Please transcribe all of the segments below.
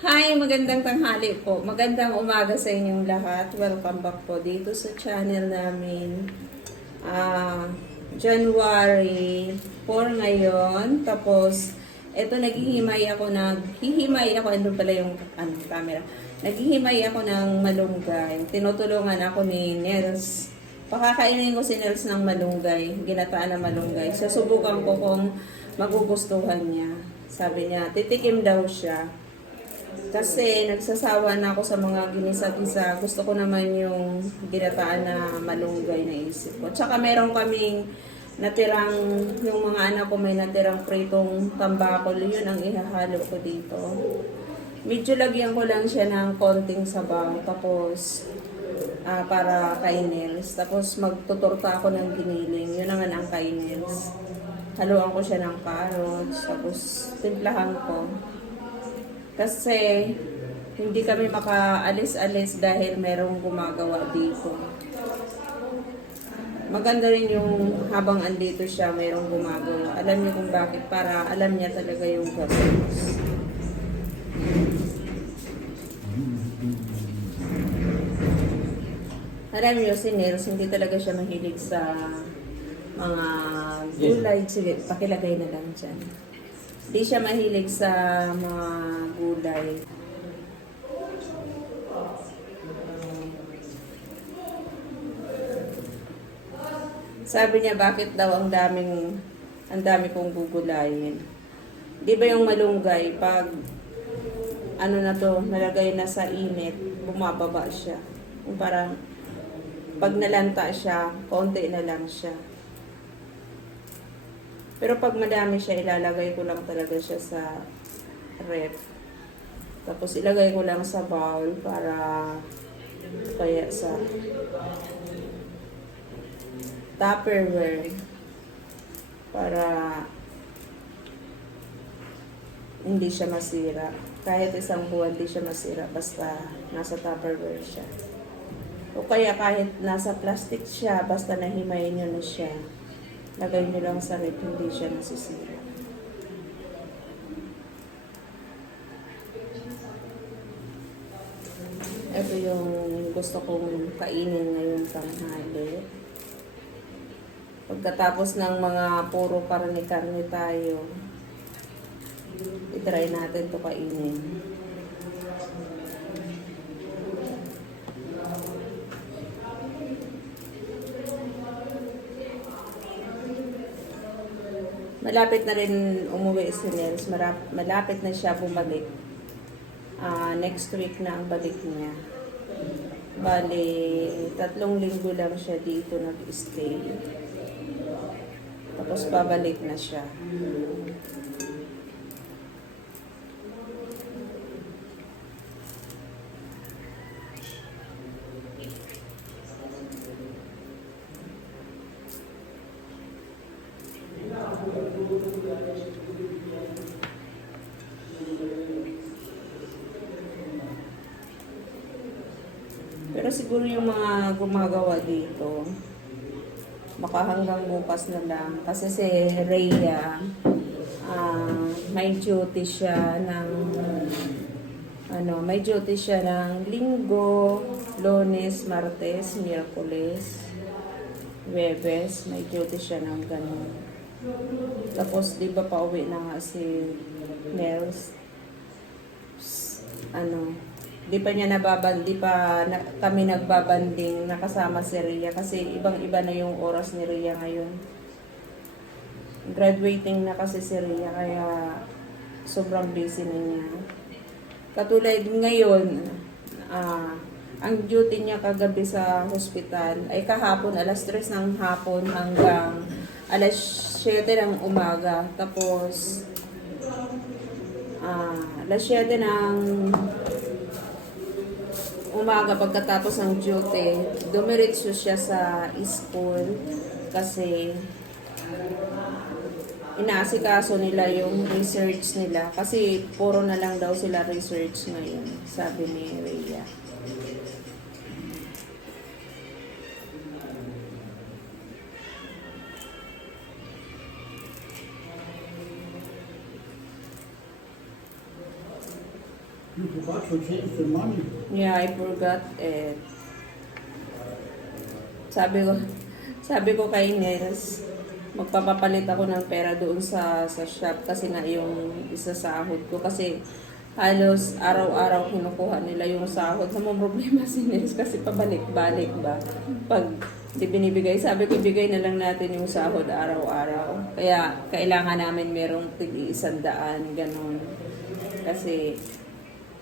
Hi, magandang tanghali po. Magandang umaga sa inyong lahat. Welcome back po dito sa channel namin. Ah, January 4 ngayon. Tapos, eto naghihimay ako ng, hihimay ako, andun pala yung ano, camera. Naghihimay ako ng malunggay. Tinutulungan ako ni Nels. Pakakainin ko si Nels ng malunggay, ginataan na malunggay. Susubukan ko kung magugustuhan niya. Sabi niya, titikim daw siya. Kasi nagsasawa na ako sa mga ginisa-gisa. Gusto ko naman yung ginataan na malunggay na isip ko. Tsaka meron kaming natirang, yung mga anak ko may natirang pritong tambakol. Yun ang ihahalo ko dito. Medyo lagyan ko lang siya ng konting sabaw. Tapos, ah, para kay. Tapos magtuturta ako ng giniling. Yun naman ang kay Nels. Haluan ko siya ng carrots. Tapos, timplahan ko. Kasi hindi kami makaalis-alis dahil merong gumagawa dito. Maganda rin yung habang andito siya, merong gumagawa. Alam niyo kung bakit, para alam niya talaga yung gastos. Alam niyo, si Nels, hindi talaga siya mahilig sa mga gulay. Sige, pakilagay na lang dyan. Hindi siya mahilig sa mga gulay. Sabi niya, bakit daw ang daming, ang dami kong gugulayin. Di ba yung malunggay, pag ano na to, nalagay na sa init, bumababa siya. Parang, pag nalanta siya, konti na lang siya. Pero pag madami siya, ilalagay ko lang talaga siya sa ref. Tapos ilagay ko lang sa bowl para kaya sa Tupperware para hindi siya masira. Kahit isang buwan, hindi siya masira basta nasa Tupperware siya. O kaya kahit nasa plastic siya, basta nahimayin nyo na siya. Lagay nyo lang sa rep, hindi siya nasisira. Ito yung gusto kong kainin ngayong tanghali. Pagkatapos ng mga puro karne-karne tayo, itry natin to kainin. Malapit na rin umuwi si Nels. Marap- malapit na siya bumalik. Ah, next week na ang balik niya. Bali, tatlong linggo lang siya dito nag-stay. Tapos babalik na siya. Pero siguro yung mga gumagawa dito, baka hanggang bukas na lang. Kasi si Rhea, ah, may duty siya ng, ano, may duty siya ng linggo, lunes, martes, miyerkules, webes, may duty siya ng ganun. Tapos, di ba pauwi na nga si Nels? Ano, di pa niya nababan, di pa na, kami nagbabanding nakasama si Rhea kasi ibang-iba na yung oras ni Rhea ngayon. Graduating na kasi si Rhea kaya sobrang busy na niya. Katulad ngayon, ah, ang duty niya kagabi sa hospital ay kahapon alas 3 ng hapon hanggang alas 7 ng umaga. Tapos, ah, alas 7 ng umaga pagkatapos ng duty, dumiretso siya sa school kasi inaasikaso nila yung research nila kasi puro na lang daw sila research ngayon, sabi ni Rhea. You forgot to change the money. Yeah, I forgot it. Sabi ko, sabi ko kay Nels, magpapapalit ako ng pera doon sa sa shop kasi nga yung isa sahod ko kasi halos araw-araw kinukuha nila yung sahod. Sa mga problema si Nels kasi pabalik-balik ba. Pag di binibigay, sabi ko ibigay na lang natin yung sahod araw-araw. Kaya kailangan namin merong tig-isandaan, ganun. Kasi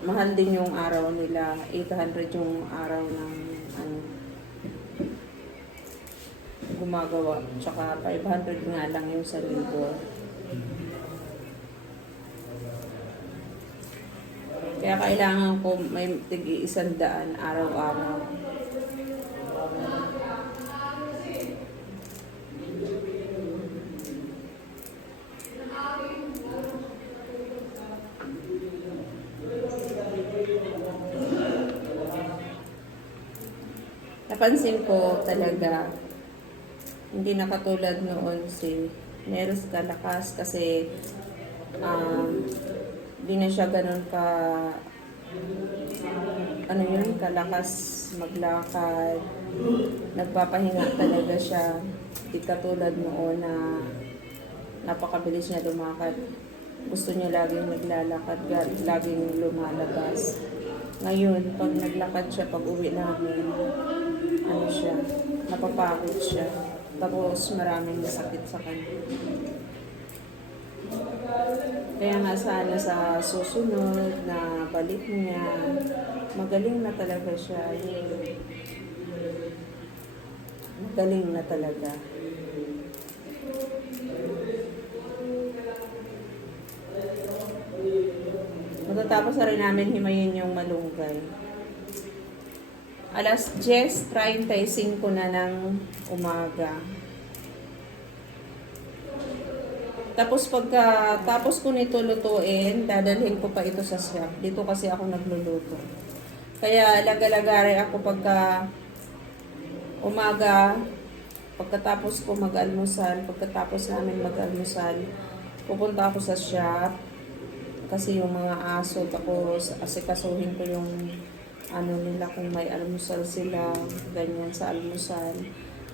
mahal din yung araw nila. 800 yung araw ng ano, gumagawa. Tsaka 500 nga lang yung sa labor. Kaya kailangan ko may tig isang daan araw-araw. Napansin ko talaga, hindi na katulad noon si Neros Kalakas kasi um, hindi na siya ganun ka ano yun, kalakas maglakad. Nagpapahinga talaga siya. Hindi katulad noon na napakabilis niya lumakad. Gusto niya laging naglalakad, laging lumalabas. Ngayon, pag naglakad siya, pag uwi namin, ano siya, napapagod siya. Tapos maraming sakit sa kanya. Kaya nga sana sa susunod na balik niya, magaling na talaga siya. Magaling na talaga. Matatapos na rin namin himayin yung malunggay. Alas 10.35 na ng umaga. Tapos pagka tapos ko nito lutuin, dadalhin ko pa ito sa shop. Dito kasi ako nagluluto. Kaya laga-lagari ako pagka umaga, pagkatapos ko mag-almusal, pagkatapos namin mag-almusal, pupunta ako sa shop kasi yung mga aso tapos asikasuhin ko yung ano nila kung may almusal sila, ganyan sa almusal.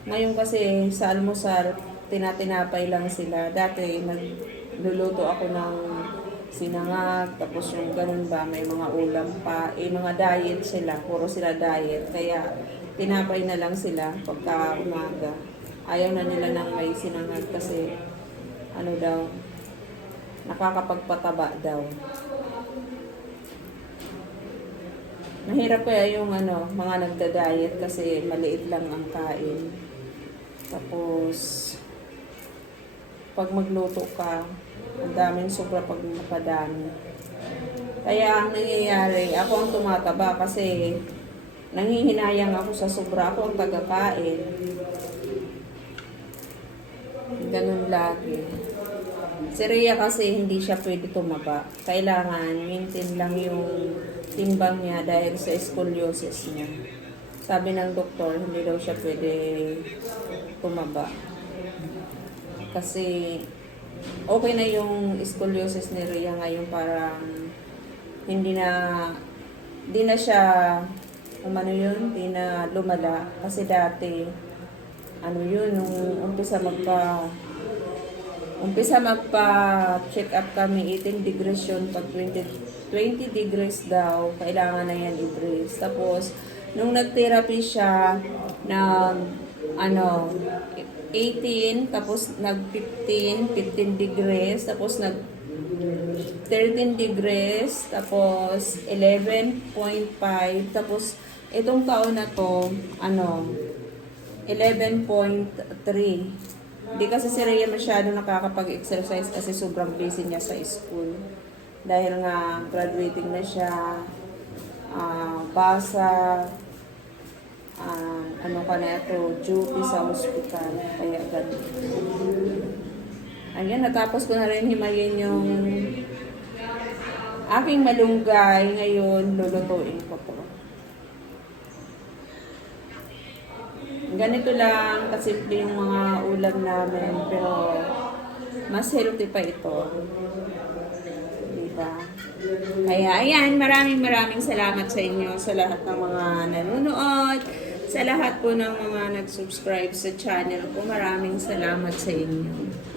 Ngayon kasi sa almusal, tinatinapay lang sila. Dati nagluluto ako ng sinangag, tapos yung ganun ba, may mga ulam pa. Eh, mga diet sila, puro sila diet. Kaya tinapay na lang sila pagka umaga. Ayaw na nila ng may sinangag kasi ano daw, nakakapagpataba daw. Mahirap kaya yung ano, mga nagda-diet kasi maliit lang ang kain. Tapos, pag magluto ka, ang daming sobra pag napadami. Kaya ang nangyayari, ako ang tumataba kasi nanghihinayang ako sa sobra. Ako ang tagakain. Ganun lagi. Si Rhea kasi hindi siya pwede tumaba. Kailangan maintain lang yung timbang niya dahil sa scoliosis niya. Sabi ng doktor, hindi daw siya pwede tumaba. Kasi okay na yung scoliosis ni Rhea ngayon parang hindi na hindi na siya umano yun, hindi na lumala. Kasi dati, ano yun, nung umpisa magpa umpisa magpa-check up kami, 18 degrees yun, pag 20, 20 degrees daw, kailangan na yan i-brace. Tapos, nung nag-therapy siya, ng, ano, 18, tapos nag-15, 15 degrees, tapos nag 13 degrees, tapos 11.5, tapos itong taon na to, ano, 11.3. Di kasi si Rhea masyado nakakapag-exercise kasi sobrang busy niya sa school. Dahil nga graduating na siya, ah, basa, ah, ano ka na ito, duty sa hospital. Kaya ganun. Ayan, natapos ko na rin himayin yung aking malunggay. Ngayon, lulutuin ko to. Ganito lang kasimple yung mga ulam namin, pero mas healthy pa ito. Diba? Kaya ayan, maraming maraming salamat sa inyo sa lahat ng mga nanonood, sa lahat po ng mga nag-subscribe sa channel ko. Maraming salamat sa inyo.